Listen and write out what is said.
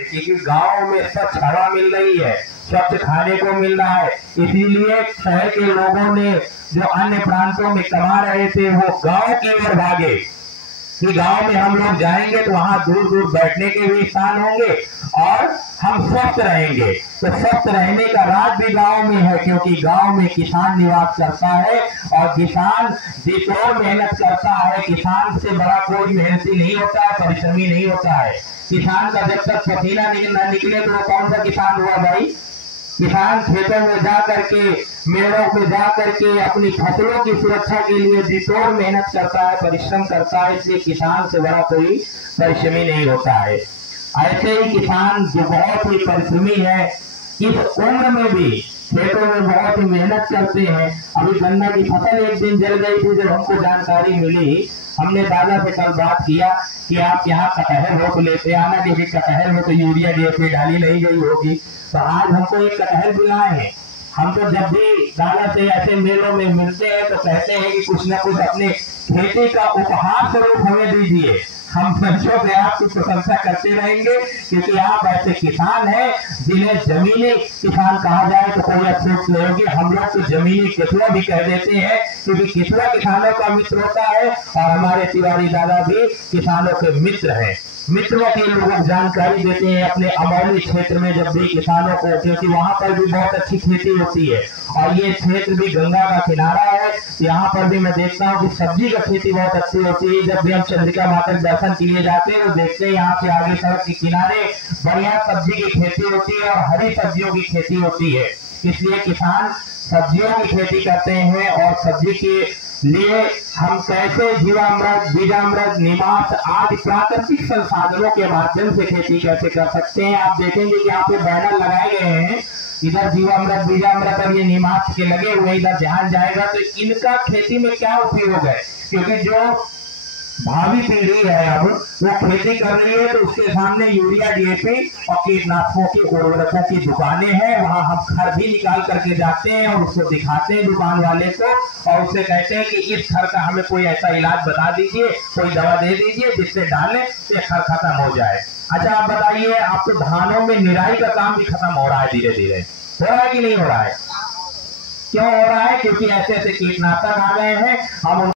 क्योंकि गांव में स्वच्छ हवा मिल रही है, स्वच्छ खाने को मिल रहा है, इसीलिए शहर के लोगों ने जो अन्य प्रांतों में कमा रहे थे वो गांव की ओर भागे कि गांव में हम लोग जाएंगे तो वहां दूर दूर बैठने के भी स्थान होंगे और हम स्वस्थ रहेंगे। तो स्वस्थ रहने का राज भी गांव में है, क्योंकि गांव में किसान निवास करता है और किसान जितोड़ मेहनत करता है। किसान से बड़ा कोई मेहनती नहीं होता है, परिश्रमी नहीं होता है। किसान का जब तक पसीना न निकले तो वो कौन सा किसान हुआ भाई? किसान खेतों में जा करके, मेड़ों में जा करके अपनी फसलों की सुरक्षा के लिए जितोड़ मेहनत करता है, परिश्रम करता है। इसलिए किसान से बड़ा कोई परिश्रमी नहीं होता है। ऐसे ही किसान जो बहुत ही परिश्रमी है, इस उम्र में भी खेतों में बहुत ही मेहनत करते हैं। अभी गन्ना की फसल एक दिन जल गई थी, जब हमको जानकारी मिली, हमने दादा से कल बात किया कि आप यहाँ कटहल रोक लेते आना, क्योंकि कटहल में तो यूरिया डीएपी डाली नहीं गई होगी। तो आज हमको एक कटहल बुलाए हैं। हम तो जब भी दादा से ऐसे मेलों में मिलते हैं तो कहते हैं कि कुछ न कुछ अपने खेती का उपहार स्वरूप हमें दीजिए। हम बच्चों से आपकी प्रशंसा करते रहेंगे, क्योंकि आप ऐसे किसान हैं जिन्हें जमीनी किसान कहा जाए तो कोई अफसोस नहीं होगी। हम लोग तो जमीनी केचुआ भी कह देते हैं, क्योंकि केचुआ किसानों का मित्र होता है और हमारे तिवारी दादा भी किसानों के मित्र हैं। मित्रों के लोग जानकारी देते हैं अपने अमौली क्षेत्र में जब भी किसानों को, क्योंकि वहां पर भी बहुत अच्छी खेती होती है और ये क्षेत्र भी गंगा का किनारा है। यहाँ पर भी मैं देखता हूँ कि सब्जी का खेती बहुत अच्छी होती है। जब भी हम चंद्रिका माता के दर्शन के लिए जाते हैं तो देखते हैं यहाँ से आगे सड़क के किनारे बढ़िया सब्जी की खेती होती है और हरी सब्जियों की खेती होती है। इसलिए किसान सब्जियों की खेती करते हैं और सब्जी के लिए हम कैसे जीवामृत, बीजामृत, निमास आदि प्राकृतिक संसाधनों के माध्यम से खेती कैसे कर सकते हैं। आप देखेंगे कि यहाँ पे बैनर लगाए गए हैं, इधर जीवामृत, बीजामृत और ये निमास के लगे हुए, इधर ध्यान जाएगा तो इनका खेती में क्या उपयोग है। क्योंकि जो भावी पीढ़ी है अब वो खेती कर रही है तो उसके सामने यूरिया डीएपी और कीटनाशकों की उर्वरकों की दुकानें हैं। वहां हम खर भी निकाल करके जाते हैं और उसको दिखाते हैं दुकान वाले को और उससे कहते हैं कि इस खर का हमें कोई ऐसा इलाज बता दीजिए, कोई दवा दे दीजिए जिससे डालें तो खर खत्म हो जाए। अच्छा आप बताइए, आप तो धानों में निराई का काम भी खत्म हो रहा है, धीरे धीरे हो रहा है कि नहीं हो रहा है? क्यों हो रहा है? क्योंकि ऐसे ऐसे कीटनाशक आ गए हैं। हम